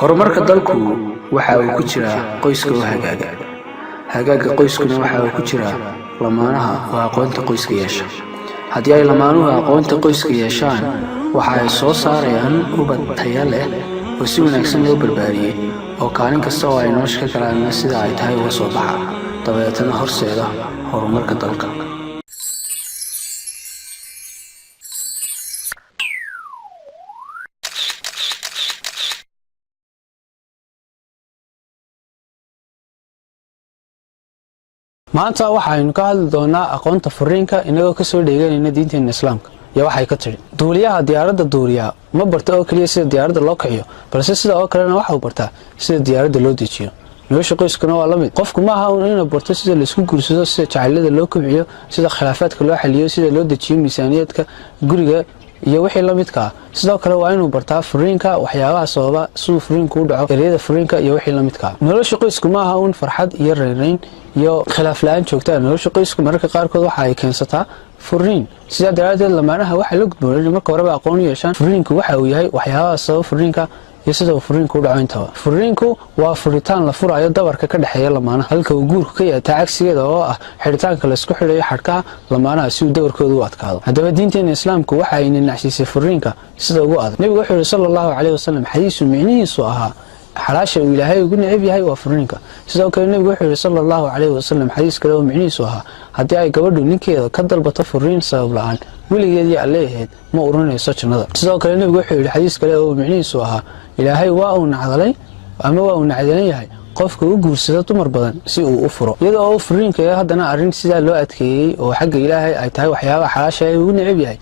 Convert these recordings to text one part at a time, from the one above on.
horumarka dalku waxa uu ku jiraa qoyska oo hagaaga. Hagaaga qoyskuna waxa uu ku jiraa lamaanaha oo aqoonta qoyska yeesha. Haddii ay lamaanuhu aqoonta qoyska yeeshaan, waxa ay soo saarayaan ubad tayo leh oo si wanaagsan loo barbaariyay oo kaalin kasta oo ay nolosha ka galaan sida ay tahay uga soo baxa, dabeetana horseeda horumarka dalka. maanta waxaynu ka hadli doonaa aqoonta furiinka inagoo ka soo dheeganayna diinteena islaamka iyo waxay ka tiri duuliyaha diyaaradda duuliyaa ma barta oo kaliya sida diyaaradda loo kiciyo balse sida oo kalena waxa uu bartaa sida diyaaradda loo dejiyo. nolosha qoyskuna waa la mid. qofku ma aha inuu barto sida la isku guursado, sida jacaylada loo kobciyo, sida khilaafaadka loo xaliyo, sida loo dejiyo miisaaniyadka guriga iyo wixii la midka ah. sidoo kale waa inuu bartaa furiinka, waxyaabaha sababa siduu furiinku u dhaco, ereyada furiinka iyo wixii la midka ah. nolosha qoysku ma aha farxad iyo reereyn iyo khilaaf la'aan joogta. nolosha qoysku mararka qaarkood waxa ay keensataa furiin. sidaa daraadeed lamaanaha waxa la gudboonay marka horeba aqoon u yeeshaan furiinku waxa uu yahay waxyaabaha sababa furiinka iyo sida uu furiinku u dhaco intaba. furiinku waa furitaan la furayo dabarka ka dhexeeya lamaanaha, halka uu guurku ka yahay cagsigeeda oo ah xiritaanka la isku xidhayo xadhkaha lamaanaha si uu dabarkooda u adkaado. haddaba diinteena islaamku waxa ay nacsiisay furiinka sida ugu adag. nabigu wuxuu yidhi sallallahu calayhi wasallam xadiisu micnihiisu ahaa xalaasha uu ilaahay ugu neceb yahay waa furiinka. sidoo kale nabigu wuxuu yidhi sallallahu calayhi wasallam xadiis kale oo micnihiisu ahaa haddii ay gabadhu ninkeeda ka dalbato furiin sabab la'aan weligeedii alleeyaheed ma urinayso jannada. sidoo kale nabigu wuxuu yidhi xadiis kale oo micnihiisu ahaa ilaahay waa uu nacdalay ama waa uu nacdalan yahay qofka u guursada dumar badan si uu u furo. iyadoo oo furiinka haddana arrin sidaa loo adkeeyey oo xagga ilaahay ay tahay waxyaabaha xalaasha ee ugu neceb yahay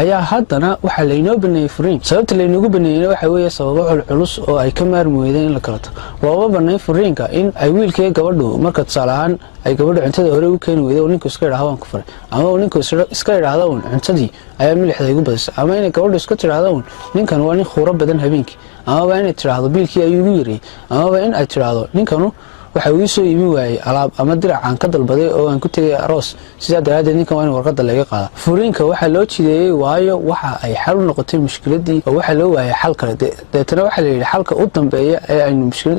ayaa haddana waxaa laynoo baneeyey furiin. sababta laynagu baneeyeyna waxa weeye sababo culculus oo ay ka maarmi weydeen in la kala tago. looma baneyn furiinka in ay wiilkaiyo gabadhu marka tusaale ahaan ay gabadhu cuntada hore u keeni weyday oo ninku iska idhahdo waan ku furay, ama uu ninku iska idhaahdo uun cuntadii ayaa milixda igu badisay, ama inay gabadhu iska tidhaahdo uun ninkan waa nin khuuro badan habeenkii, amaba inay tidhaahdo biilkii ayuu igu yareeyey, amaba in ay tidhaahdo ninkanu waxa uu soo iibin waayay alaab ama diracaan ka dalbaday oo aan ku tegay aroos, sidaa daraadeed ninkan waa in warqadda laga qaada. furiinka waxaa loo jideeyey waayo waxa ay xal u noqotay mushkiladii oo waxaa loo waayay xal kale. deetana waxaa la yidhi xalka u dambeeya ee aynu mushkilad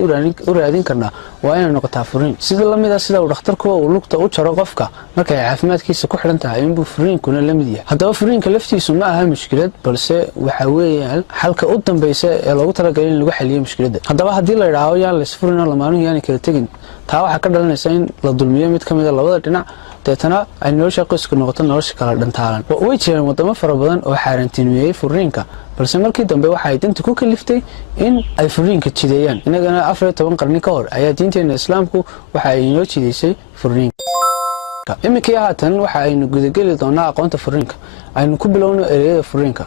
u raadin karnaa waa inay noqotaa furiin. sida la mid ah sida uu dhakhtarku uu lugta u jaro qofka markay caafimaadkiisa ku xidhan tahay inbuu furiinkuna la mid yahay. haddaba furiinka laftiisu ma aha mushkilad, balse waxa weeyaan xalka u dambaysa ee loogu talagalay in lagu xaliyo mushkiladda. haddaba haddii la idhaaho yaan la isfurin oo lamaanuhu yaanay kala tegin, taa waxaa ka dhalanaysa in la dulmiyo mid ka mid a labada dhinac, deetana ay nolosha qoyska noqoto nolosha kala dhantaalan. way jireen wadamo fara badan oo xaaraantinimeeyey furiinka, balse markii dambe waxa ay dinta ku kaliftay in ay furiinka jideeyaan. inagana 14 qarni ka hor ayaa diinteena islaamku waxa ay inoo jideysay furiinka. iminkii haatan waxa aynu gudageli doonaa aqoonta furiinka. aynu ku bilowno ereyada furiinka.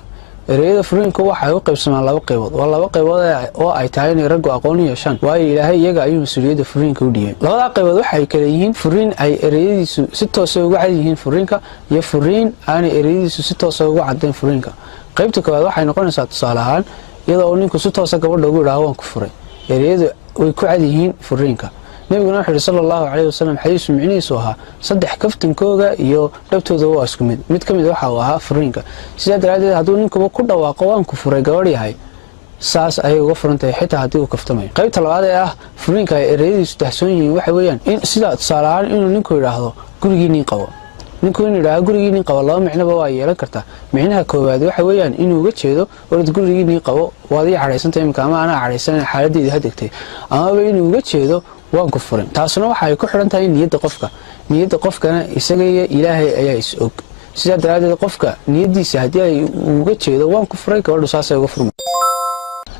ereyada furiinku waxay u qaybsamaan laba qaybood. waa laba qaybood oo ay tahay inay raggu aqoon u yeeshaan, waayo ilaahay iyaga ayuu mas-uuliyadda furiinka u dhiibay. labada qaybood waxay kala yihiin furiin ay ereyadiisu si toosa uga cad yihiin furiinka iyo furiin aanay ereyadiisu si toosa uga caddayn furiinka. qaybta koowaad waxay noqonaysaa tusaale ahaan iyadoo ninku si toosa gabadha ugu idhaaho waan ku furay, ereyadu way ku cad yihiin furiinka. nabiguna wuxuu yidhi sallallahu calayhi wasallam xadiisu micnihiisu ahaa saddex kaftankooga iyo dhabtooda waa isku mid. mid ka mid waxa uu ahaa furiinka. sidaa daraadeed hadduu ninkuba ku dhawaaqo waan ku furay gabadh yahay, saas ayay uga furan tahay xitaa haddii uu kaftamayo. qaybta labaad ee ah furiinka ay ereyadiisu dahsoon yihiin waxa weeyaan in sida tusaale ahaan inuu ninku idhaahdo gurigii nin qabo. ninku inuu idhahdo gurigii nin qabo laba micnoba waa yeelan kartaa. micnaha koowaad waxa weeyaan inuu uga jeedo orad gurigii nin qabo waad ii cadhaysantay imika ama anaa cadhaysan xaaladdeedii ha degtay, amaba inuu uga jeedo waan ku furin. taasuna waxa ay ku xidhan tahay niyadda qofka. niyadda qofkana isaga iyo ilaahay ayaa is og. sidaa daraadeed qofka niyaddiisa haddii ay uga jeedo waan ku furay gabadhu saasay uga furma.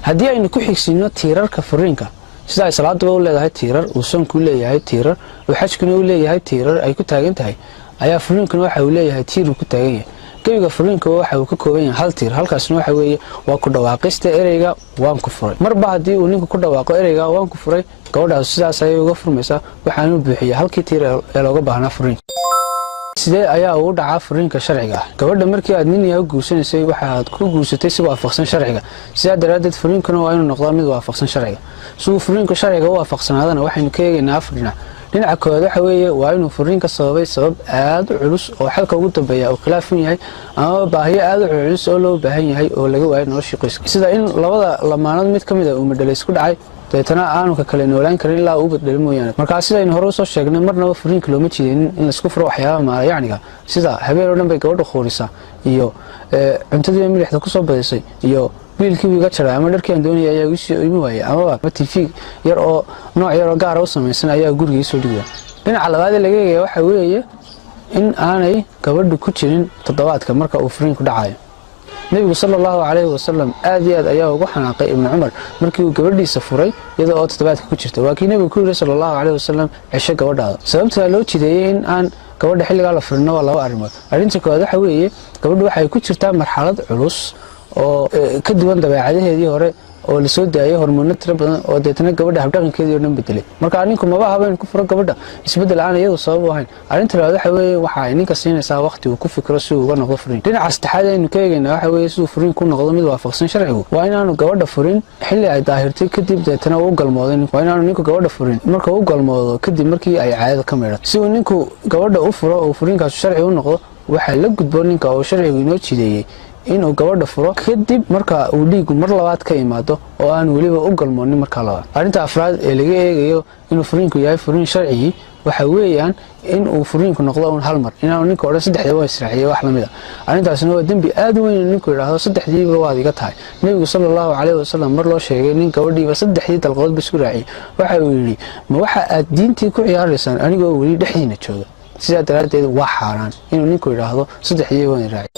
haddii aynu ku xigsiino tiirarka furiinka, sida ay salaaduba u leedahay tiirar, uu soonku u leeyahay tiirar, uu xajkuna u leeyahay tiirar ay ku taagan tahay, ayaa furiinkuna waxa uu leeyahay tiir uu ku taagan yahay. gebiga furiinka waxa uu ka kooban yahay hal tiir. halkaasna waxa weeye waa ku dhawaaqista ereyga waan ku furay. marba haddii uu ninku ku dhawaaqo ereyga waan ku furay, gabadhaas sidaas ayay uga furmaysaa, waxaanu buuxiyay halkii tiir ee looga baahnaa furiinka. sidee ayaa ugu dhacaa furiinka sharciga ah? gabadha markii aad nin yahay guursanaysay waxaad ku guursatay si waafaqsan sharciga. sidaa daraadeed furiinkuna waa inuu noqdaa mid waafaqsan sharciga. si uu furiinku sharciga u waafaqsanaadana waxaynu ka eegaynaa afar dhinac. dhinaca koowaad waxa weeye waa inuu furiinka sababay sabab aad u culus oo xalka ugu dambeeya uu khilaafan yahay ama baahiyo aad u culus oo loo baahan yahay oo laga waayo noloshii qoyska, sida in labada lamaanood mid ka mid ah uu madhale isku dhacay deetana aanu ka kale noolaan karin ilaa uu badalo mooyaane. markaa sidaynu hore usoo sheegnay marnaba furiinka looma jeedinin in laisku furo waxyaabaha maalayacniga sida habeen oo dhan bay gabadha khuurisaa iyo cuntadii milixda kusoo badisay iyo wiilkii iga jaray ama dharkii aan doonayay ayaa igu soo imi waayay amaba TV yar oo nooc yar oo gaar ah u samaysan ayaa guriga soo dhigaya. dhinaca labaad ee laga eegaya waxa weeye in aanay gabadhu ku jirin toddobaadka marka uu furiinku dhacayo. nabigu sallallahu alayhi wasallam aad iyo aad ayaa ugu xanaaqay ibn Umar markii uu gabadhiisa furay iyada oo toddobaadka ku jirta. waa kii nabigu ku yiri sallallahu alayhi wasallam cisho gabadhaada. sababta loo jideeyay in aan gabadha xilliga la furino waa laba arrimood. arrinta koowaad waxa weeye gabadhu waxay ku jirtaa marxalad culus oo ka duwan dabeecadaheedii hore oo la soo daayay hormoonno tiro badan oo deetana gabadha habdhaqankeedii oo dhan bedelay. marka ninku maba haba in ku furo gabadha isbedel aan iyadu sabab u ahayn. arrinta labaad waxa weeye waxa ay ninka siinaysaa waqti uu ku fikiro si uu uga noqdo furiin. dhinaca saddexaad aynu ka eegaynaa waxa weeye si uu furiin ku noqdo mid waafaqsan sharcigu waa inaanu gabadha furin xilli ay daahirtay kadib deetana uu galmooday. waa inaanu ninku gabadha furin marka uu galmoodo kadib markii ay caadada ka meedhato. si uu ninku gabadha u furo oo furiinkaas sharci u noqdo waxaa la gudboon ninka oo sharcigu inoo jideeyay inuu gabadha furo kadib marka uu dhiigu mar labaad ka imaado oo aan weliba u galmoonin marka labaad. arrinta afraad ee laga eegayo inuu furiinku yahay furiin sharci waxa weeyaan in uu furiinku noqdo un hal mar, inaanu ninka odhan saddexda waa israaciyay wax la mid ah. arrintaasina waa dembi aad u weyn in ninku yidhaahdo saddexdiiba waad iga tahay. nabigu sallallahu alayhi wasallam mar loo sheegay nin gabadhiiba saddexdii dalqadoodba isku raaciyay waxa uu yidhi ma waxa aad diintii ku ciyaaraysaan anigoo weli dhexdiina jooga. sidaa daraaddeed waa xaaraan inuu ninku yidhaahdo saddexdiiba waan raaci.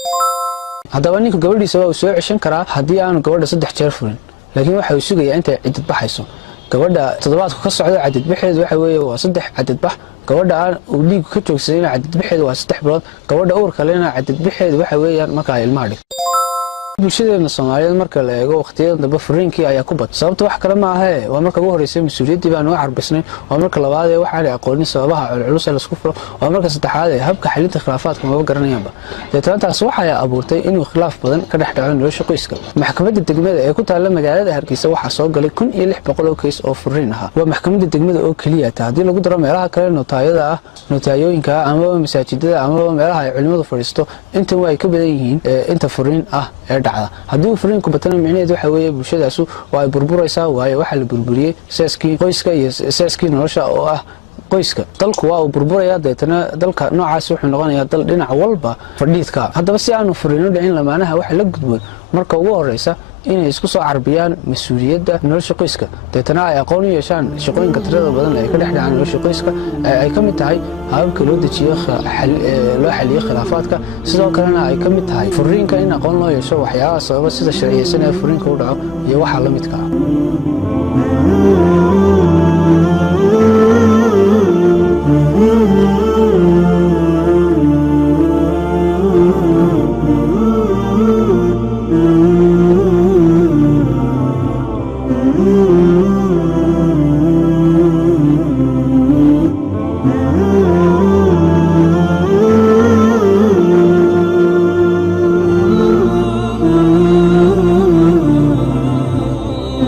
haddaba ninku gabadhiisa waa uu soo ceshan karaa haddii aanu gabadha 3 jeer furin, laakiin waxa uu sugayaa intay cidad baxayso. gabadha toddobaadku ka socdo cadad baxeedu waxa weeye waa 3 cadad bax. gabadha aan uu dhiig ka joogsadayna cadad baxeedu waa 3 bilood. gabadha uurka lehna cadad baxeedu waxa weeyaan marka ay ilmaha dhigto. bulshadeena Soomaaliyeed marka la eego waqtiyada dambe furiinkii ayaa ku bad. sababta wax kale ma aha waa marka ugu horeysay mas'uuliyadii baan u carbisnay, waa marka labaad ee waxa la aqoonay sababaha culus ee la isku furo, waa marka saddexaad ee habka xalinta khilaafaadka ma garanayaanba. deetantaas waxay abuurtay inuu khilaaf badan ka dhex dhaco nolosha qoyska. maxkamadda degmada ee ku taala magaalada Hargeysa waxa soo galay 1600 oo keys oo furiin ah. waa maxkamadda degmada oo kaliya haddii lagu daro meelaha kale nootayada ah, nootayooyinka ama masaajidada ama meelaha ay culimadu fadhiisto inta way ka badan yihiin inta furiin ah ee haddii furiinku batana micnaheedu waxa weeye bulshadaasu waa ay burburaysaa waayo waxa la burburiyay saaskii qoyska iyo saaskii nolosha oo ah qoyska. dalku waa uu burburaya deetana dalka noocaas wuxuu noqonayaa dal dhinac walba fadhiidka. haddaba si aanu furiino dhicin lamaanaha waxa la gudboon marka ugu horeysa inay isku soo carbiyaan mas'uuliyadda nolosha qoyska, deetana ay aqoon u yeeshaan shaqooyinka tirada badan ee ka dhex dhaca nolosha qoyska ay ka mid tahay hababka loo dejiyo loo xaliyo khilaafaadka. sidoo kalena ay ka mid tahay furiinka in aqoon loo yeesho waxyaabaha sababa sida sharciyeysan ee furiinka u dhaco iyo waxa la midka ah.